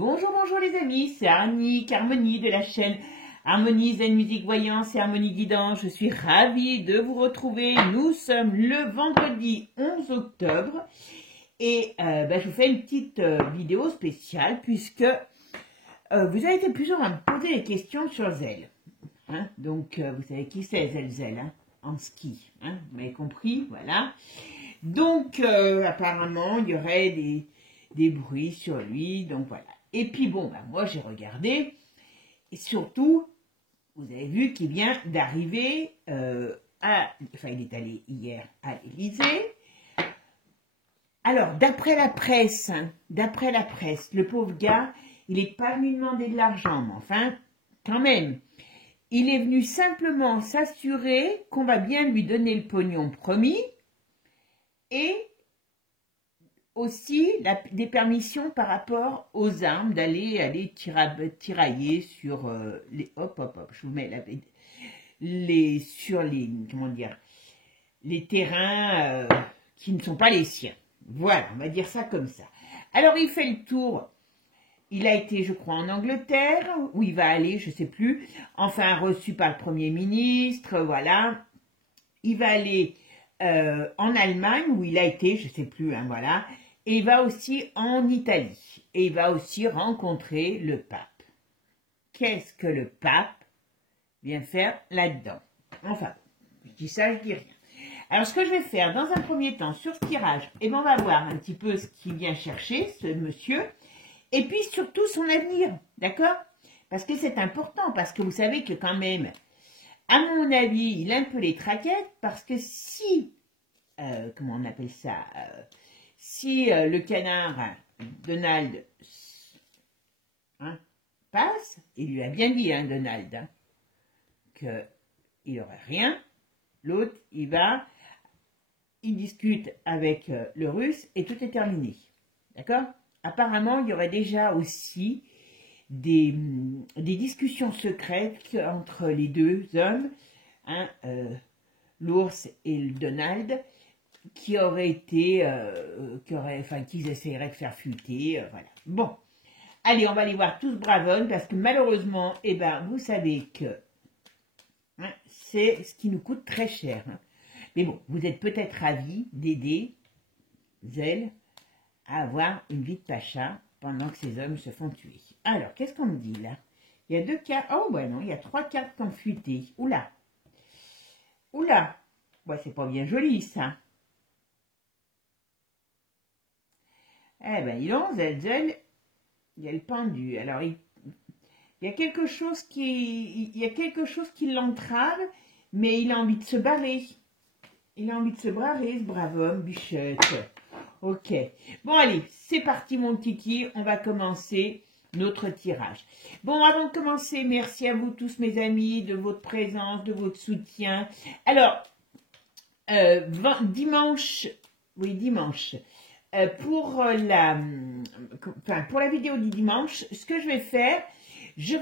Bonjour, bonjour les amis, c'est Annick, Harmonie de la chaîne Harmonie Zen Musique Voyance et Harmonie Guidance. Je suis ravie de vous retrouver. Nous sommes le vendredi 11 octobre et je vous fais une petite vidéo spéciale puisque vous avez été plusieurs à me poser des questions sur Zel. Donc, vous savez qui c'est Zel, en ski, vous m'avez compris, voilà. Donc, apparemment, il y aurait des bruits sur lui, donc voilà. Et puis bon, moi j'ai regardé, et surtout, vous avez vu qu'il vient d'arriver il est allé hier à l'Élysée. Alors, d'après la presse, le pauvre gars, il n'est pas venu demander de l'argent, mais enfin, quand même, il est venu simplement s'assurer qu'on va bien lui donner le pognon promis, et aussi des permissions par rapport aux armes, d'aller tirailler sur je vous mets sur les terrains qui ne sont pas les siens. Voilà, on va dire ça comme ça. Alors il fait le tour, il a été je crois en Angleterre, où il va aller, je sais plus, enfin reçu par le Premier ministre, voilà. Il va aller en Allemagne, où il a été, je sais plus, voilà. Et il va aussi en Italie. Et il va aussi rencontrer le pape. Qu'est-ce que le pape vient faire là-dedans? Enfin, je dis ça, je dis rien. Alors, ce que je vais faire, dans un premier temps, sur ce tirage, on va voir un petit peu ce qu'il vient chercher, ce monsieur, et puis surtout son avenir, d'accord? Parce que c'est important, parce que vous savez que quand même, à mon avis, il a un peu les traquettes, parce que si, comment on appelle ça, si le canard Donald passe, il lui a bien dit, Donald, qu'il n'aurait rien, l'autre, il discute avec le russe et tout est terminé. D'accord? Apparemment, il y aurait déjà aussi des discussions secrètes entre les deux hommes, l'ours et le Donald, qu'ils essaieraient de faire fuiter, voilà. Bon, allez, on va aller voir tous Bravon, parce que malheureusement, vous savez que c'est ce qui nous coûte très cher. Mais bon, vous êtes peut-être ravis d'aider Zel à avoir une vie de pacha pendant que ces hommes se font tuer. Alors, qu'est-ce qu'on me dit là? Il y a 2 cartes. Oh, non, il y a 3 cartes qui ont fuité. Oula. Oula. Ouais, c'est pas bien joli, ça. Il a Zel, il y a le pendu. Alors, il y a quelque chose qui l'entrave, mais il a envie de se barrer. Il a envie de se barrer, ce brave homme, Bichette. Ok. Bon, allez, c'est parti, mon kiki. On va commencer notre tirage. Bon, avant de commencer, merci à vous tous, mes amis, de votre présence, de votre soutien. Alors, dimanche, pour la vidéo du dimanche, ce que je vais faire, je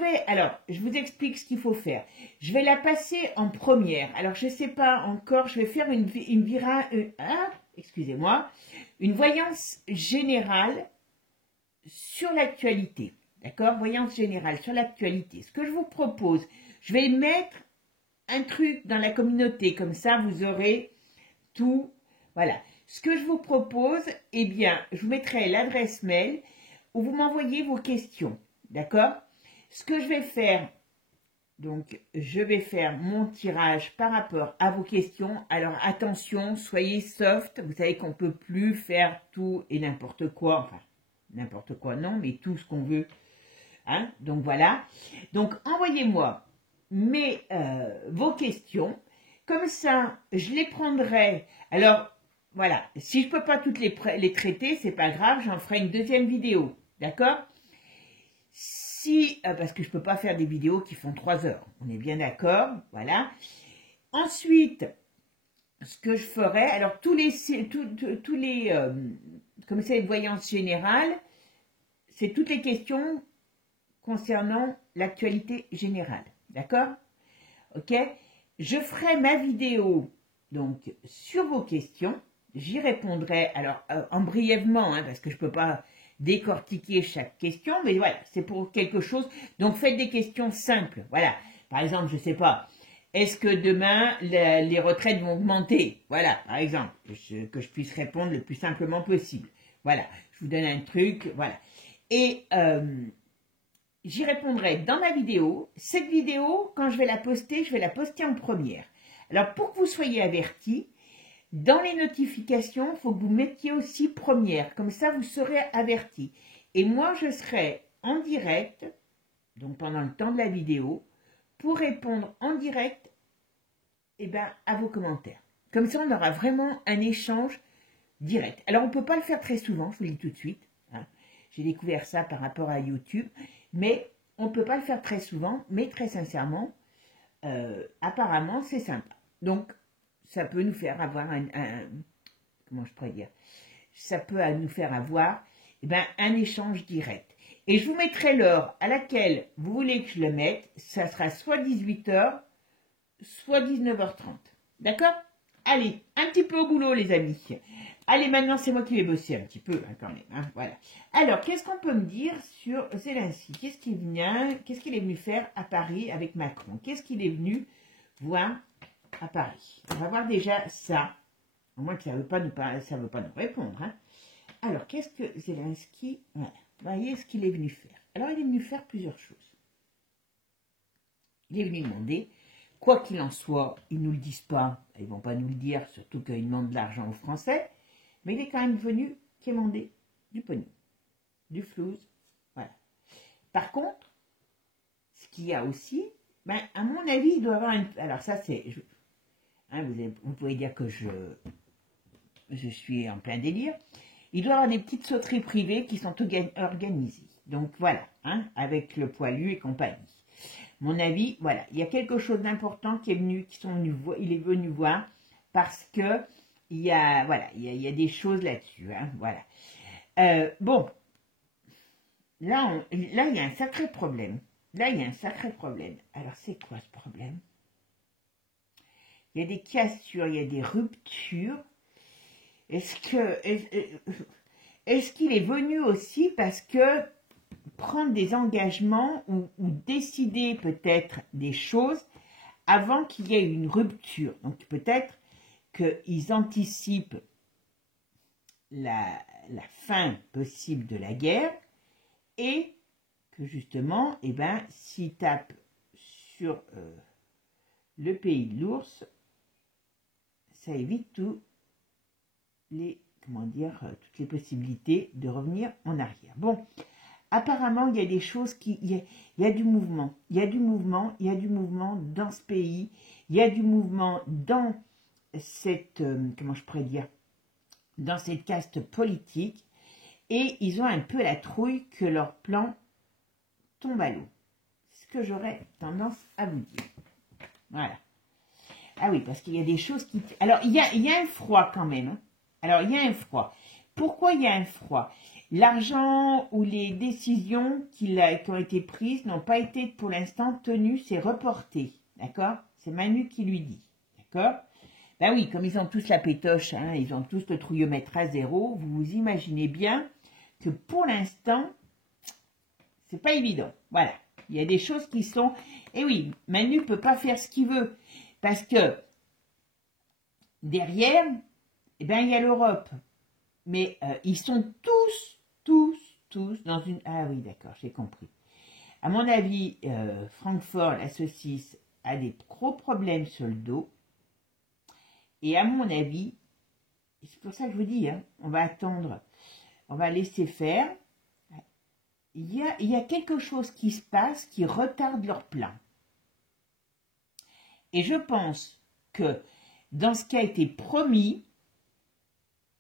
vous explique ce qu'il faut faire. Je vais la passer en première. Alors, je ne sais pas encore, je vais faire une voyance générale sur l'actualité. D'accord? Voyance générale sur l'actualité. Ce que je vous propose, je vais mettre un truc dans la communauté, comme ça vous aurez tout. Voilà. Ce que je vous propose, je vous mettrai l'adresse mail où vous m'envoyez vos questions. D'accord? Ce que je vais faire, donc, je vais faire mon tirage par rapport à vos questions. Alors, attention, soyez soft. Vous savez qu'on ne peut plus faire tout et n'importe quoi. Enfin, n'importe quoi, non, mais tout ce qu'on veut. Donc, voilà. Donc, envoyez-moi vos questions. Comme ça, je les prendrai. Alors, voilà. Si je ne peux pas toutes les traiter, c'est pas grave. J'en ferai une deuxième vidéo. D'accord? Parce que je ne peux pas faire des vidéos qui font 3 heures. On est bien d'accord, voilà. Ensuite, ce que je ferai, alors comme c'est une voyance générale, c'est toutes les questions concernant l'actualité générale, d'accord? Ok? Je ferai ma vidéo, donc, sur vos questions. J'y répondrai, alors, en brièvement, parce que je ne peux pas décortiquer chaque question, mais voilà, c'est pour quelque chose. Donc faites des questions simples. Voilà. Par exemple, je sais pas. Est-ce que demain les retraites vont augmenter? Voilà, par exemple, que je puisse répondre le plus simplement possible. Voilà, je vous donne un truc, voilà. Et j'y répondrai dans ma vidéo. Cette vidéo, quand je vais la poster en première. Alors, pour que vous soyez avertis, dans les notifications, il faut que vous mettiez aussi première. Comme ça, vous serez avertis. Et moi, je serai en direct, donc pendant le temps de la vidéo, pour répondre en direct à vos commentaires. Comme ça, on aura vraiment un échange direct. Alors, on ne peut pas le faire très souvent, je vous le dis tout de suite. Hein. J'ai découvert ça par rapport à YouTube. Mais on ne peut pas le faire très souvent, mais très sincèrement, apparemment, c'est sympa. Donc, ça peut nous faire avoir comment je pourrais dire, ça peut nous faire avoir un échange direct. Et je vous mettrai l'heure à laquelle vous voulez que je le mette. Ça sera soit 18h, soit 19h30. D'accord? Allez, un petit peu au boulot, les amis. Allez, maintenant, c'est moi qui vais bosser un petit peu, hein, quand même. Hein, voilà. Alors, qu'est-ce qu'on peut me dire sur Zelensky? Qu'est-ce qu'il est venu faire à Paris avec Macron? Qu'est-ce qu'il est venu voir à Paris? On va voir déjà ça. Au moins que ça ne veut pas nous répondre. Hein. Alors, qu'est-ce que Zelensky... Voilà. Voyez ce qu'il est venu faire. Alors, il est venu faire plusieurs choses. Il est venu demander... Quoi qu'il en soit, ils ne nous le disent pas, ils ne vont pas nous le dire, surtout qu'ils demandent de l'argent aux Français, mais il est quand même venu quémander du pognon, du flouze, voilà. Par contre, ce qu'il y a aussi, à mon avis, il doit avoir une... Alors ça, c'est... Hein, vous pouvez dire que je suis en plein délire. Il doit avoir des petites sauteries privées qui sont organisées. Donc voilà, hein, avec le poilu et compagnie. Mon avis, voilà, il y a quelque chose d'important il est venu voir parce que il y a des choses là-dessus, hein, voilà. Bon, là, il y a un sacré problème. Alors, c'est quoi ce problème? Il y a des cassures, il y a des ruptures. Est-ce qu'il est venu aussi parce que prendre des engagements ou décider peut-être des choses avant qu'il y ait une rupture. Donc peut-être qu'ils anticipent la fin possible de la guerre et que justement, s'ils tapent sur le pays de l'ours, ça évite toutes les possibilités de revenir en arrière. Bon. Apparemment, il y a des choses il y a du mouvement. Il y a du mouvement dans ce pays. Il y a du mouvement dans cette, dans cette caste politique. Et ils ont un peu la trouille que leur plan tombe à l'eau. Ce que j'aurais tendance à vous dire. Voilà. Ah oui, parce qu'il y a des choses qui... Alors, il y a un froid quand même. Hein. Alors, il y a un froid. Pourquoi il y a un froid? L'argent ou les décisions qui ont été prises n'ont pas été pour l'instant tenues, c'est reporté, d'accord? C'est Manu qui lui dit, d'accord? Ben oui, comme ils ont tous la pétoche, hein, ils ont tous le trouillomètre à zéro, vous vous imaginez bien que pour l'instant, c'est pas évident. Voilà, il y a des choses qui sont... Et oui, Manu peut pas faire ce qu'il veut, parce que derrière, il y a l'Europe. Mais ils sont tous dans une... Ah oui, d'accord, j'ai compris. À mon avis, Francfort, la saucisse, a des gros problèmes sur le dos. Et à mon avis, c'est pour ça que je vous dis, hein, on va attendre, on va laisser faire. Il y a quelque chose qui se passe qui retarde leur plan. Et je pense que dans ce qui a été promis,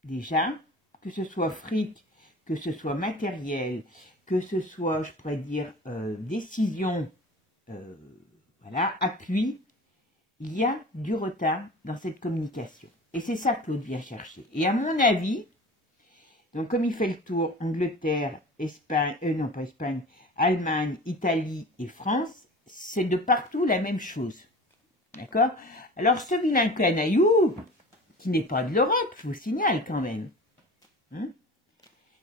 déjà, que ce soit fric, que ce soit matériel, que ce soit, je pourrais dire, décision, appui, il y a du retard dans cette communication. Et c'est ça que Claude vient chercher. Et à mon avis, donc comme il fait le tour, Angleterre, Espagne, non pas Espagne, Allemagne, Italie et France, c'est de partout la même chose. D'accord? Alors ce vilain canaillou, qui n'est pas de l'Europe, je vous signale quand même, hein,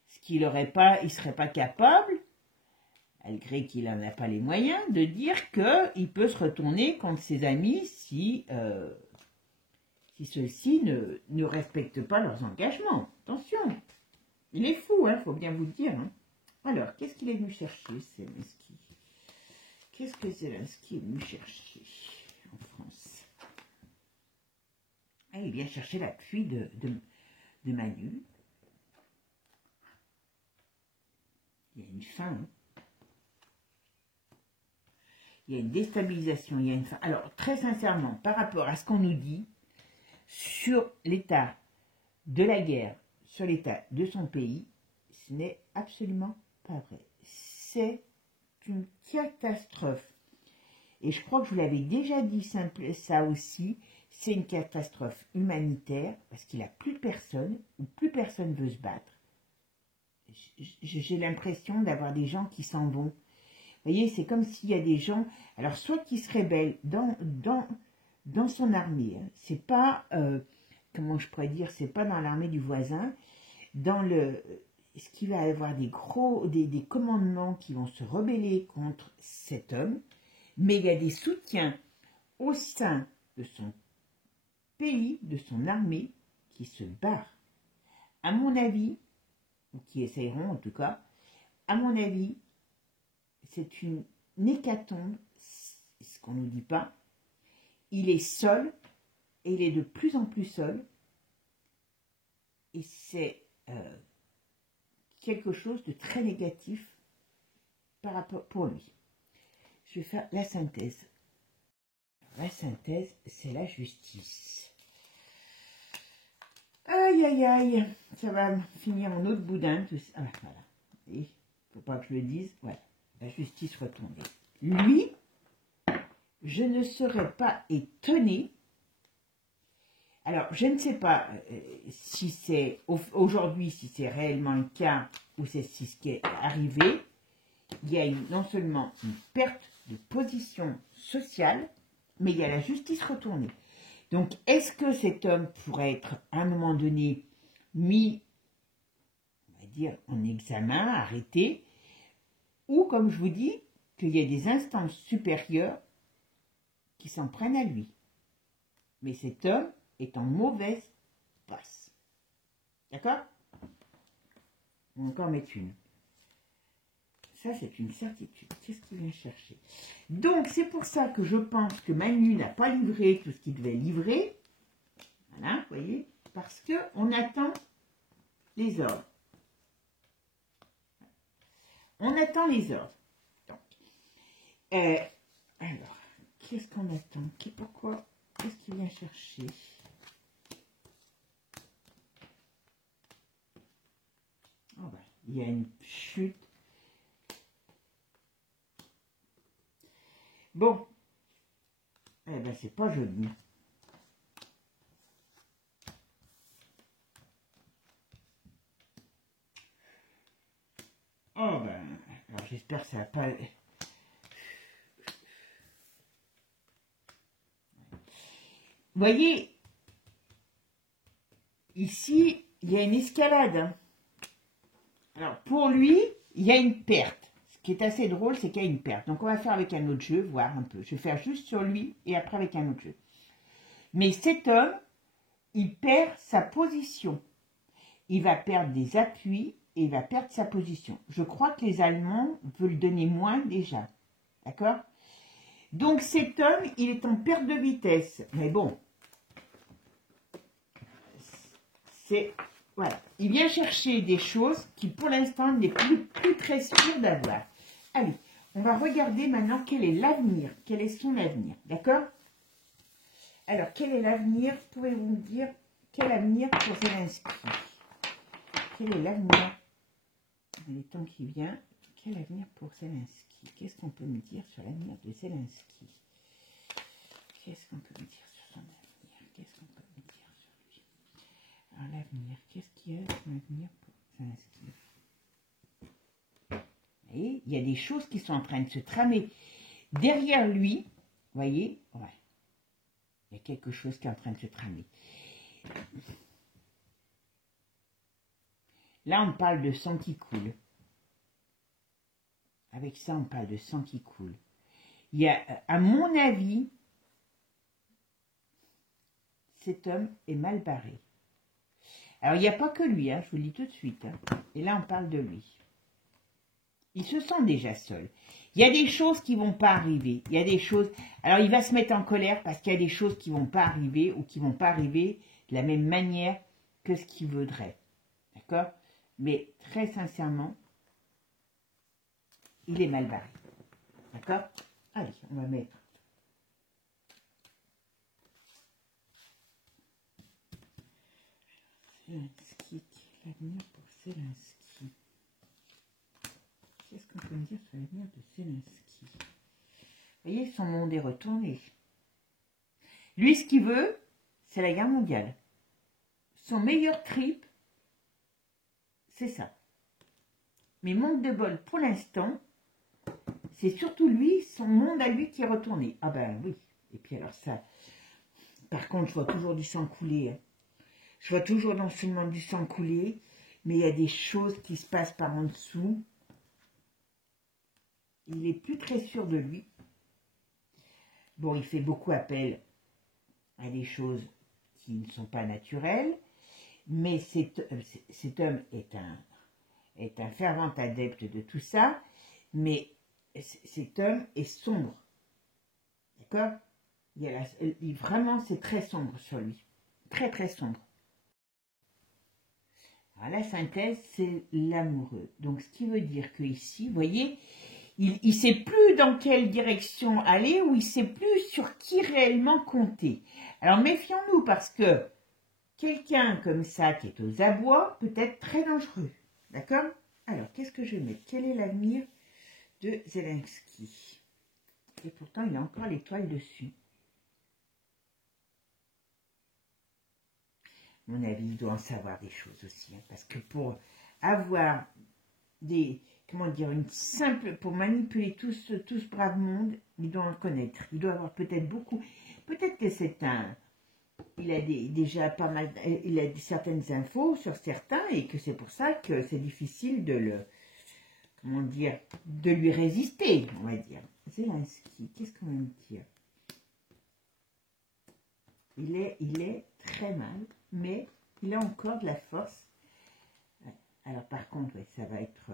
ce qu'il aurait pas, il serait pas capable, malgré qu'il n'en a pas les moyens, de dire qu'il peut se retourner contre ses amis si ceux-ci ne respectent pas leurs engagements. Attention, il est fou, hein, faut bien vous le dire. Hein. Alors, qu'est-ce qu'il est venu chercher, Zelensky? Qu'est-ce que Zelensky est venu chercher en France? Ah, il vient chercher l'appui de Manu. Il y a une fin. Hein. Il y a une déstabilisation, il y a une fin. Alors, très sincèrement, par rapport à ce qu'on nous dit sur l'état de la guerre, sur l'état de son pays, ce n'est absolument pas vrai. C'est une catastrophe. Et je crois que je vous l'avais déjà dit ça aussi, c'est une catastrophe humanitaire, parce qu'il n'y a plus personne, ou plus personne veut se battre. J'ai l'impression d'avoir des gens qui s'en vont. Vous voyez, c'est comme s'il y a des gens, alors soit qui se rebellent dans son armée, hein, c'est pas, comment je pourrais dire, c'est pas dans l'armée du voisin, est-ce qu'il va y avoir des commandements qui vont se rebeller contre cet homme, mais il y a des soutiens au sein de son pays, de son armée, qui se barrent. À mon avis, ou qui essayeront en tout cas, à mon avis, c'est une hécatombe, ce qu'on ne nous dit pas. Il est seul, et il est de plus en plus seul, et c'est quelque chose de très négatif par rapport pour lui. Je vais faire la synthèse. La synthèse, c'est la justice. Aïe, aïe, aïe, ça va finir en autre boudin. Tout ça. Ah, voilà. Il ne faut pas que je le dise. Voilà, la justice retombée. Lui, je ne serais pas étonnée. Alors, je ne sais pas si c'est aujourd'hui, si c'est réellement le cas ou c'est ce qui est arrivé. Il y a non seulement une perte de position sociale, mais il y a la justice retournée. Donc, est-ce que cet homme pourrait être, à un moment donné, mis, on va dire, en examen, arrêté, ou, comme je vous dis, qu'il y a des instances supérieures qui s'en prennent à lui. Mais cet homme est en mauvaise passe. D'accord? On va encore mettre une. Ça, c'est une certitude. Qu'est-ce qu'il vient chercher? Donc, c'est pour ça que je pense que Manu n'a pas livré tout ce qu'il devait livrer. Voilà, vous voyez? Parce qu'on attend les ordres. On attend les ordres. Donc, alors, qu'est-ce qu'on attend? Pourquoi? Qu'est-ce qu'il vient chercher? Oh ben, il y a une chute. Bon, eh ben c'est pas joli. Oh ben, alors j'espère que ça va pas... Vous voyez, ici, il y a une escalade. Hein. Alors pour lui, il y a une perte. Ce qui est assez drôle, c'est qu'il y a une perte. Donc on va faire avec un autre jeu, voir un peu. Je vais faire juste sur lui et après avec un autre jeu. Mais cet homme, il perd sa position. Il va perdre des appuis et il va perdre sa position. Je crois que les Allemands veulent donner moins déjà. D'accord? Donc cet homme, il est en perte de vitesse. Mais bon, c'est... Voilà. Il vient chercher des choses qui, pour l'instant, n'est plus très sûr d'avoir. Allez, on va regarder maintenant quel est l'avenir. Quel est son avenir. D'accord? Alors, quel est l'avenir? Pouvez-vous me dire quel avenir pour Zelensky? Quel est l'avenir? Le temps qui vient. Quel avenir pour Zelensky? Qu'est-ce qu'on peut me dire sur l'avenir de Zelensky? Qu'est-ce qu'on peut me dire sur son avenir? Qu'est-ce qu'on peut me dire sur lui? Alors, l'avenir. Qu'est-ce qu'il y a comme avenir pour Zelensky? Vous voyez, il y a des choses qui sont en train de se tramer derrière lui. Vous voyez? Ouais. Il y a quelque chose qui est en train de se tramer. Là, on parle de sang qui coule. Avec ça, on parle de sang qui coule. Il y a, à mon avis, cet homme est mal barré. Alors, il n'y a pas que lui, hein, je vous le dis tout de suite. Hein. Et là, on parle de lui. Il se sent déjà seul. Il y a des choses qui ne vont pas arriver. Il y a des choses... Alors, il va se mettre en colère parce qu'il y a des choses qui ne vont pas arriver ou qui ne vont pas arriver de la même manière que ce qu'il voudrait. D'accord? Mais très sincèrement, il est mal barré. D'accord? Allez, on va mettre... Zelensky, l'avenir pour Zelensky. Qu'est-ce qu'on peut me dire sur l'avenir de Zelensky? Vous voyez, son monde est retourné. Lui, ce qu'il veut, c'est la guerre mondiale. Son meilleur trip, c'est ça. Mais manque de bol, pour l'instant, c'est surtout lui, son monde à lui qui est retourné. Ah ben oui. Et puis alors ça, par contre, je vois toujours du sang couler. Hein. Je vois toujours dans ce monde du sang couler, mais il y a des choses qui se passent par en dessous. Il n'est plus très sûr de lui. Bon, il fait beaucoup appel à des choses qui ne sont pas naturelles, mais cet homme est un fervent adepte de tout ça, mais cet homme est sombre. D'accord? Vraiment, c'est très sombre sur lui. Très, très sombre. Alors, la synthèse, c'est l'amoureux. Donc, ce qui veut dire que ici, vous voyez, il ne sait plus dans quelle direction aller ou il ne sait plus sur qui réellement compter. Alors, méfions-nous parce que quelqu'un comme ça qui est aux abois peut être très dangereux. D'accord? Alors, qu'est-ce que je vais mettre? Quel est l'avenir de Zelensky? Et pourtant, il a encore l'étoile dessus. À mon avis, il doit en savoir des choses aussi. Hein, parce que pour avoir des... Comment dire, pour manipuler tout ce brave monde, il doit en connaître. Il doit avoir peut-être beaucoup... Peut-être que c'est un... Il a déjà pas mal... Il a certaines infos sur certains et que c'est pour ça que c'est difficile de le... Comment dire? De lui résister, on va dire. Zelensky, qu'est-ce qu'on va me dire? Il est très mal, mais il a encore de la force. Alors par contre, ouais, ça va être...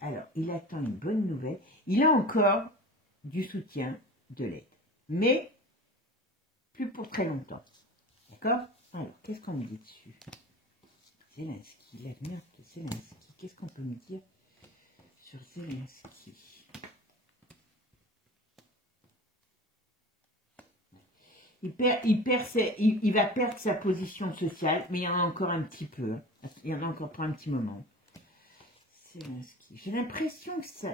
Alors, il attend une bonne nouvelle. Il a encore du soutien, de l'aide. Mais, plus pour très longtemps. D'accord? Alors, qu'est-ce qu'on me dit dessus? Zelensky, l'avenir de Zelensky. Qu'est-ce qu'on peut me dire sur Zelensky? Il va perdre sa position sociale, mais il y en a encore un petit peu. Hein. Il y en a encore pour un petit moment. Zelensky. J'ai l'impression que ça...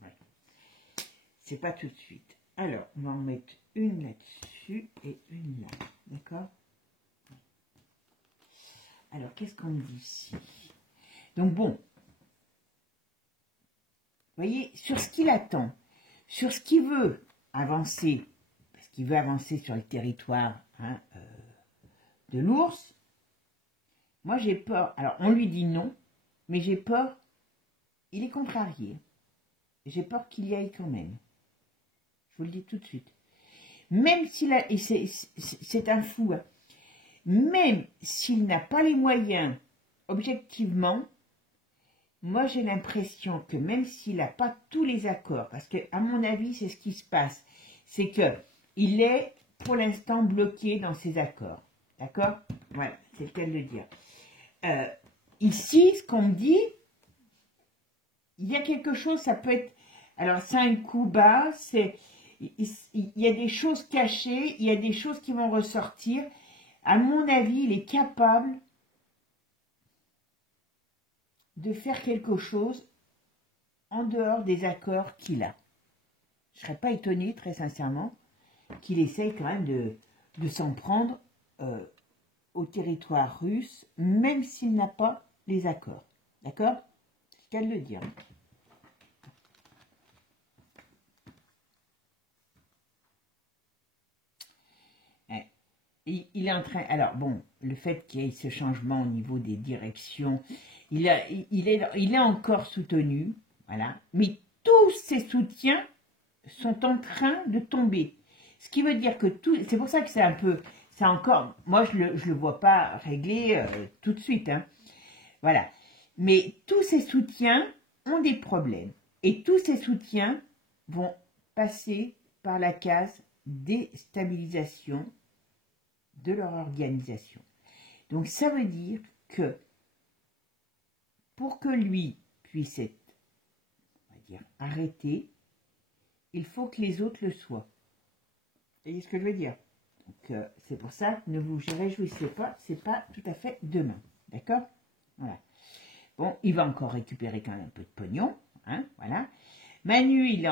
Ouais. C'est pas tout de suite. Alors, on va en mettre une là-dessus et une là. D'accord? Alors, qu'est-ce qu'on me dit ici? Donc, bon. Vous voyez, sur ce qu'il attend, sur ce qu'il veut avancer, parce qu'il veut avancer sur le territoire hein, de l'ours, moi j'ai peur. Alors, on lui dit non, mais j'ai peur. Il est contrarié. J'ai peur qu'il y aille quand même. Je vous le dis tout de suite. Même s'il a... C'est un fou. Hein, même s'il n'a pas les moyens, objectivement, moi j'ai l'impression que même s'il n'a pas tous les accords, parce que à mon avis c'est ce qui se passe, c'est que il est pour l'instant bloqué dans ses accords. D'accord? Voilà, c'est le cas de le dire. Ici, ce qu'on me dit, il y a quelque chose, ça peut être... Alors, c'est un coup bas, il y a des choses cachées, il y a des choses qui vont ressortir. À mon avis, il est capable de faire quelque chose en dehors des accords qu'il a. Je ne serais pas étonnée, très sincèrement, qu'il essaye quand même de s'en prendre au territoire russe, même s'il n'a pas les accords. D'accord? C'est le cas de le dire. il est en train... Alors bon, le fait qu'il y ait ce changement au niveau des directions, il est encore soutenu, voilà. Mais tous ses soutiens sont en train de tomber. Ce qui veut dire que tout... C'est pour ça que c'est un peu... C'est encore... Moi, je le vois pas réglé tout de suite, hein. Voilà. Mais tous ces soutiens ont des problèmes. Et tous ces soutiens vont passer par la case déstabilisation de leur organisation. Donc ça veut dire que pour que lui puisse être, on va dire, arrêté, il faut que les autres le soient. Vous voyez ce que je veux dire? Donc c'est pour ça, ne vous réjouissez pas, c'est pas tout à fait demain. D'accord? Voilà. Bon, il va encore récupérer quand même un peu de pognon, hein, voilà. Manu, il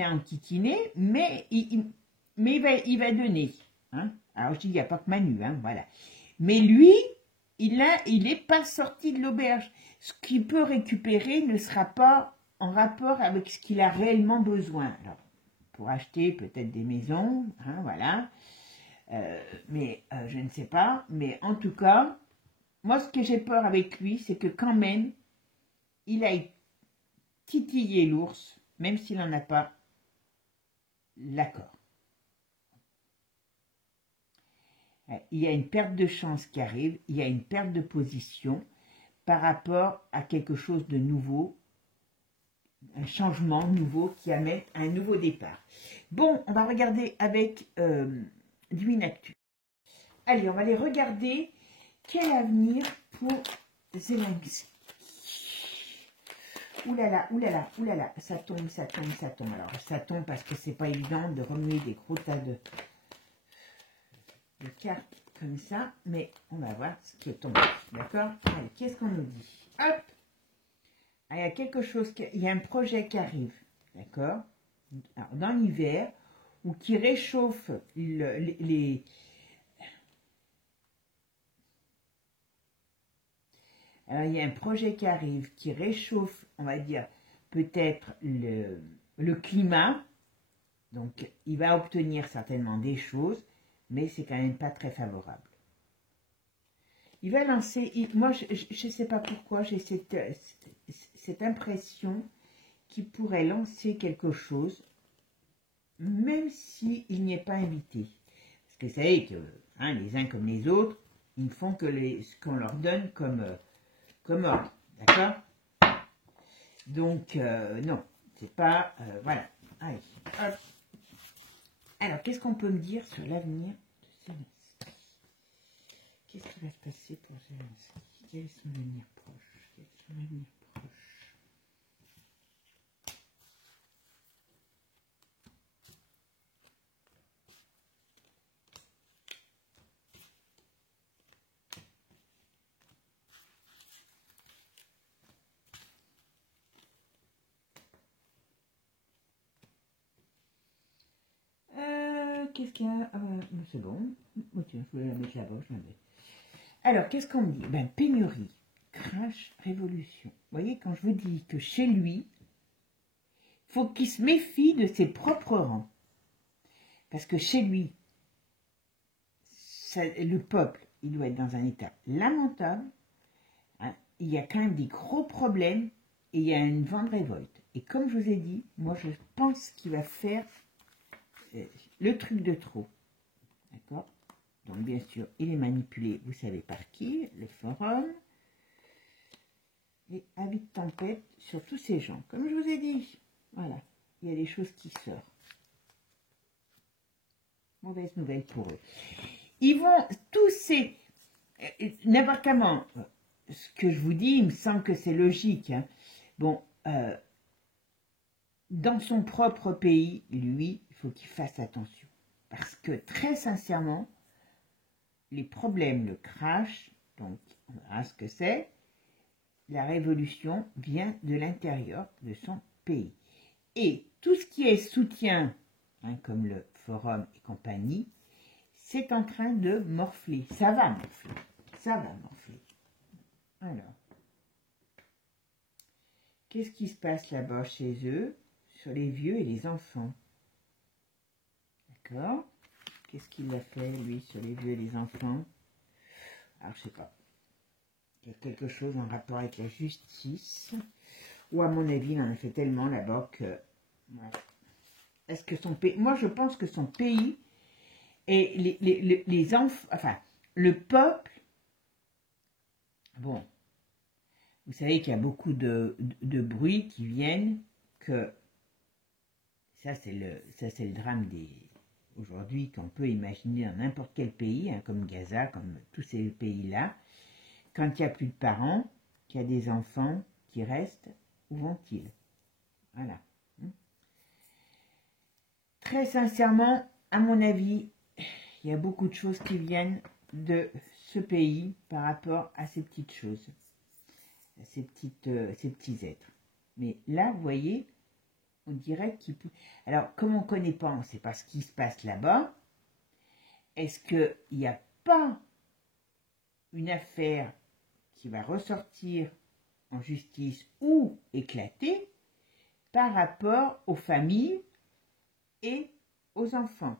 a enquiquiné, mais il va donner. Hein. Alors, je dis, il n'y a pas que Manu, hein, voilà. Mais lui, il n'est pas sorti de l'auberge. Ce qu'il peut récupérer ne sera pas en rapport avec ce qu'il a réellement besoin. Alors, pour acheter peut-être des maisons, hein, voilà. Mais je ne sais pas. Mais en tout cas, moi, ce que j'ai peur avec lui, c'est que quand même, il a titillé l'ours, même s'il n'en a pas l'accord. Il y a une perte de chance qui arrive, il y a une perte de position par rapport à quelque chose de nouveau, un changement nouveau qui amène un nouveau départ. Bon, on va regarder avec Dwinactu. Allez, on va aller regarder quel avenir pour Zelensky. Oulala, oulala, oulala, ça tombe, ça tombe, ça tombe. Alors, ça tombe parce que c'est pas évident de remuer des gros tas de cartes comme ça, mais on va voir ce qui est tombé. D'accord? Allez, qu'est-ce qu'on nous dit? Hop! Ah, il y a quelque chose, il y a un projet qui arrive, d'accord? Dans l'hiver, ou qui réchauffe les... Alors, il y a un projet qui arrive, qui réchauffe, on va dire, peut-être le climat. Donc, il va obtenir certainement des choses, mais c'est quand même pas très favorable. Il va lancer... moi, je ne sais pas pourquoi, j'ai cette impression qu'il pourrait lancer quelque chose, même s'il n'y est pas invité. Parce que vous savez que hein, les uns comme les autres, ils ne font que ce qu'on leur donne comme ordre. D'accord? Donc, non, c'est pas... voilà. Allez, hop. Alors, qu'est-ce qu'on peut me dire sur l'avenir de Zelensky? Qu'est-ce qui va se passer pour Zelensky? Quel est son avenir proche? Quel est son avenir proche? Qu'est-ce qu'il y a? Ah, c'est bon. Oh, tiens, je voulais la mettre là-bas, je la mets. Alors, qu'est-ce qu'on me dit? Ben, pénurie, crash, révolution. Vous voyez, quand je vous dis que chez lui, il faut qu'il se méfie de ses propres rangs. Parce que chez lui, le peuple, il doit être dans un état lamentable. Hein, il y a quand même des gros problèmes et il y a une vent de révolte. Et comme je vous ai dit, moi, je pense qu'il va faire le truc de trop. D'accord? Donc, bien sûr, il est manipulé, vous savez par qui, le forum. Et avis de tempête sur tous ces gens. Comme je vous ai dit, voilà, il y a des choses qui sortent. Mauvaise nouvelle pour eux. Ils vont tous ces... N'importe comment, ce que je vous dis, il me semble que c'est logique. Hein. Bon, dans son propre pays, lui, il faut qu'il fasse attention. Parce que très sincèrement, les problèmes, le crash, donc on verra ce que c'est, la révolution vient de l'intérieur de son pays. Et tout ce qui est soutien, hein, comme le forum et compagnie, c'est en train de morfler. Ça va morfler. Ça va morfler. Alors, qu'est-ce qui se passe là-bas chez eux, sur les vieux et les enfants? D'accord? Qu'est-ce qu'il a fait, lui, sur les vieux et les enfants? Alors, je sais pas. Il y a quelque chose en rapport avec la justice. Ou à mon avis, il en a fait tellement là-bas que... Ouais. Est-ce que son pays... Moi, je pense que son pays et les enfants... Enfin, le peuple... Bon, vous savez qu'il y a beaucoup de bruit qui viennent que... Ça, c'est le drame des... Aujourd'hui, qu'on peut imaginer dans n'importe quel pays, hein, comme Gaza, comme tous ces pays-là. Quand il n'y a plus de parents, qu'il y a des enfants qui restent, où vont-ils? Voilà. Très sincèrement, à mon avis, il y a beaucoup de choses qui viennent de ce pays par rapport à ces petites choses, à ces petits êtres. Mais là, vous voyez, on dirait qu'il peut... Alors, comme on ne connaît pas, on ne sait pas ce qui se passe là-bas, est-ce qu'il n'y a pas une affaire qui va ressortir en justice ou éclater par rapport aux familles et aux enfants?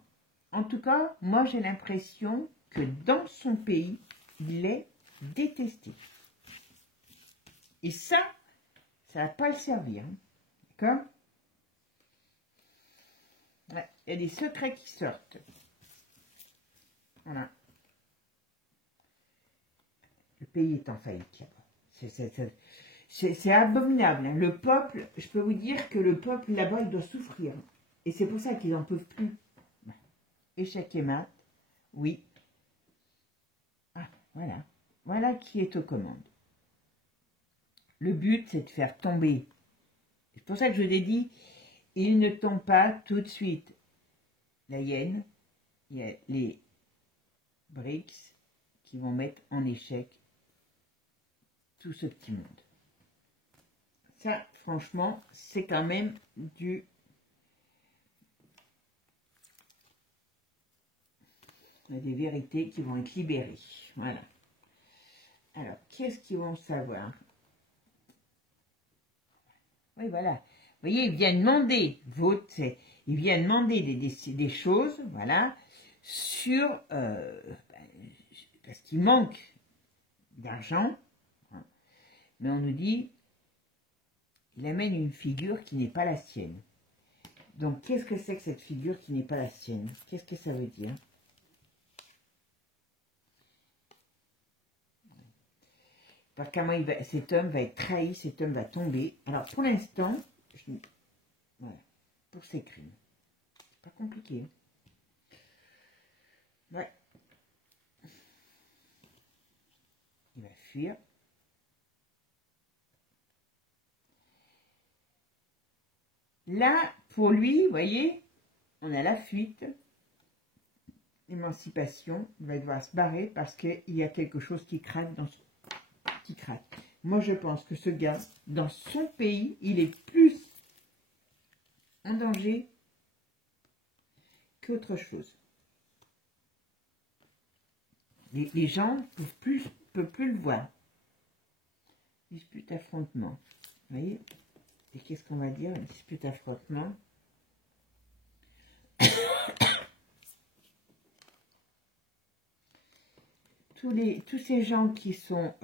En tout cas, moi j'ai l'impression que dans son pays, il est détesté. Et ça ne va pas le servir. Hein. D'accord? Ouais, il y a des secrets qui sortent. Voilà. Le pays est en faillite là-bas. C'est abominable. Hein. Le peuple, je peux vous dire que le peuple là-bas, il doit souffrir. Et c'est pour ça qu'ils n'en peuvent plus. Échec et mat, oui. Ah, voilà. Voilà qui est aux commandes. Le but, c'est de faire tomber. C'est pour ça que je vous ai dit, il ne tombe pas tout de suite. La hyène, il y a les BRICS qui vont mettre en échec tout ce petit monde. Ça, franchement, c'est quand même des vérités qui vont être libérées. Voilà. Alors, qu'est-ce qu'ils vont savoir? Oui, voilà. Vous voyez, il vient demander il vient demander des choses, voilà, sur parce qu'il manque d'argent, hein, mais on nous dit il amène une figure qui n'est pas la sienne. Donc, qu'est-ce que c'est que cette figure qui n'est pas la sienne? Qu'est-ce que ça veut dire? Par comment cet homme va être trahi, cet homme va tomber. Alors, pour l'instant, voilà, pour ces crimes. C'est pas compliqué. Ouais. Il va fuir. Là, pour lui, vous voyez, on a la fuite, l'émancipation. Il va devoir se barrer parce qu'il y a quelque chose qui craque dans son... qui craque. Moi, je pense que ce gars, dans son pays, il est plus en danger qu'autre chose. Les gens ne peuvent plus le voir. Dispute, affrontement. Vous voyez? Et qu'est-ce qu'on va dire? Dispute, affrontement. Tous ces gens qui sont...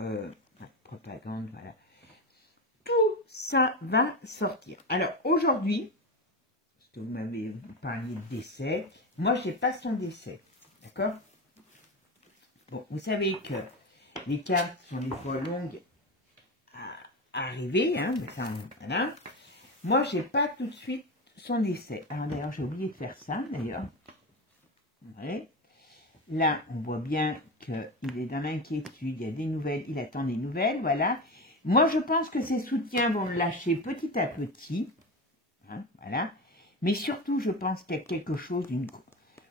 propagande, voilà. Tout ça va sortir. Alors, aujourd'hui, parce que vous m'avez parlé de décès, moi, je n'ai pas son décès. D'accord? Bon, vous savez que les cartes sont des fois longues à arriver, hein, mais ça, voilà. Moi, je n'ai pas tout de suite son décès. Alors, d'ailleurs, j'ai oublié de faire ça, d'ailleurs. Ouais. Là, on voit bien qu'il est dans l'inquiétude, il y a des nouvelles, il attend des nouvelles, voilà. Moi, je pense que ses soutiens vont le lâcher petit à petit, hein, voilà. Mais surtout, je pense qu'il y a quelque chose,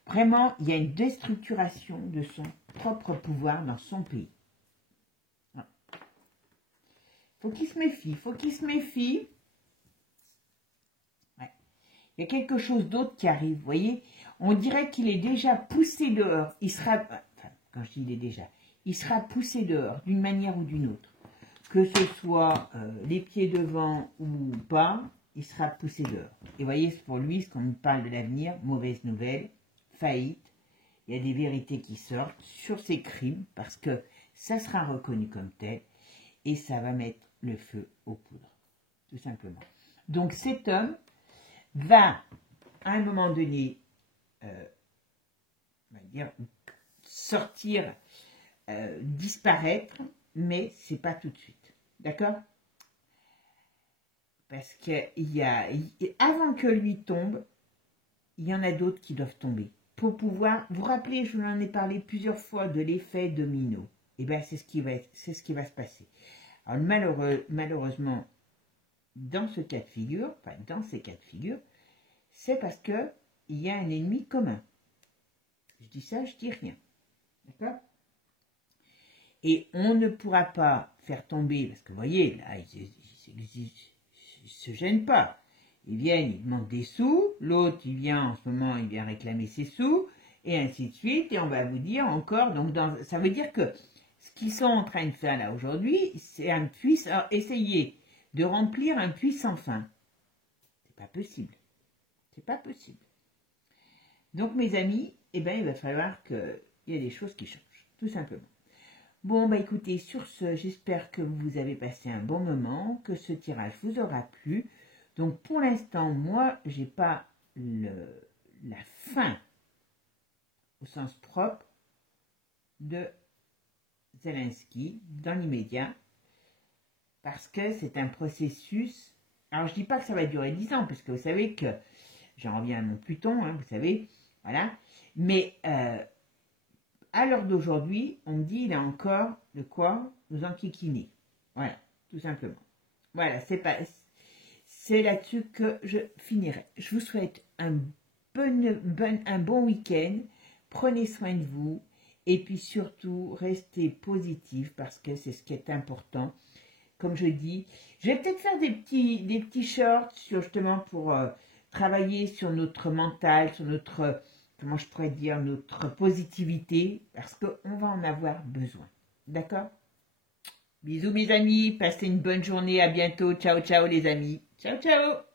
vraiment, il y a une déstructuration de son propre pouvoir dans son pays. Faut qu'il se méfie, faut qu'il se méfie. Ouais. Il y a quelque chose d'autre qui arrive, vous voyez. On dirait qu'il est déjà poussé dehors. Il sera, enfin, quand je dis il est déjà, il sera poussé dehors d'une manière ou d'une autre. Que ce soit les pieds devant ou pas, il sera poussé dehors. Et vous voyez, pour lui, ce qu'on nous parle de l'avenir, mauvaise nouvelle, faillite, il y a des vérités qui sortent sur ces crimes, parce que ça sera reconnu comme tel, et ça va mettre le feu aux poudres, tout simplement. Donc cet homme va, à un moment donné, on va dire, sortir, disparaître, mais c'est pas tout de suite, d'accord? Parce avant que lui tombe, il y en a d'autres qui doivent tomber. Pour pouvoir, vous rappelez, je vous en ai parlé plusieurs fois de l'effet domino. Et bien, c'est ce qui va se passer. Alors, malheureusement, dans ce cas de figure, enfin, dans ces cas de figure, c'est parce que il y a un ennemi commun. Je dis ça, je dis rien. D'accord? Et on ne pourra pas faire tomber, parce que vous voyez, là, ils se gênent pas. Ils viennent, ils demandent des sous, l'autre, il vient, en ce moment, il vient réclamer ses sous, et ainsi de suite, et on va vous dire encore, donc ça veut dire que ce qu'ils sont en train de faire là aujourd'hui, c'est essayer de remplir un puits sans fin. C'est pas possible. C'est pas possible. Donc mes amis, eh ben, il va falloir qu'il y ait des choses qui changent, tout simplement. Bon, bah écoutez, sur ce, j'espère que vous avez passé un bon moment, que ce tirage vous aura plu. Donc pour l'instant, moi, j'ai pas la fin, au sens propre, de Zelensky dans l'immédiat, parce que c'est un processus. Alors je dis pas que ça va durer 10 ans, parce que vous savez que, j'en reviens à mon Pluton, hein, vous savez, voilà, mais à l'heure d'aujourd'hui, on me dit il a encore de quoi nous enquiquiner. Voilà, tout simplement. Voilà, c'est là-dessus que je finirai. Je vous souhaite un bon week-end. Prenez soin de vous. Et puis surtout, restez positif parce que c'est ce qui est important. Comme je dis, je vais peut-être faire des petits shorts justement pour travailler sur notre mental, sur notre, comment je pourrais dire, notre positivité, parce qu'on va en avoir besoin. D'accord? Bisous mes amis, passez une bonne journée, à bientôt. Ciao, ciao les amis. Ciao, ciao.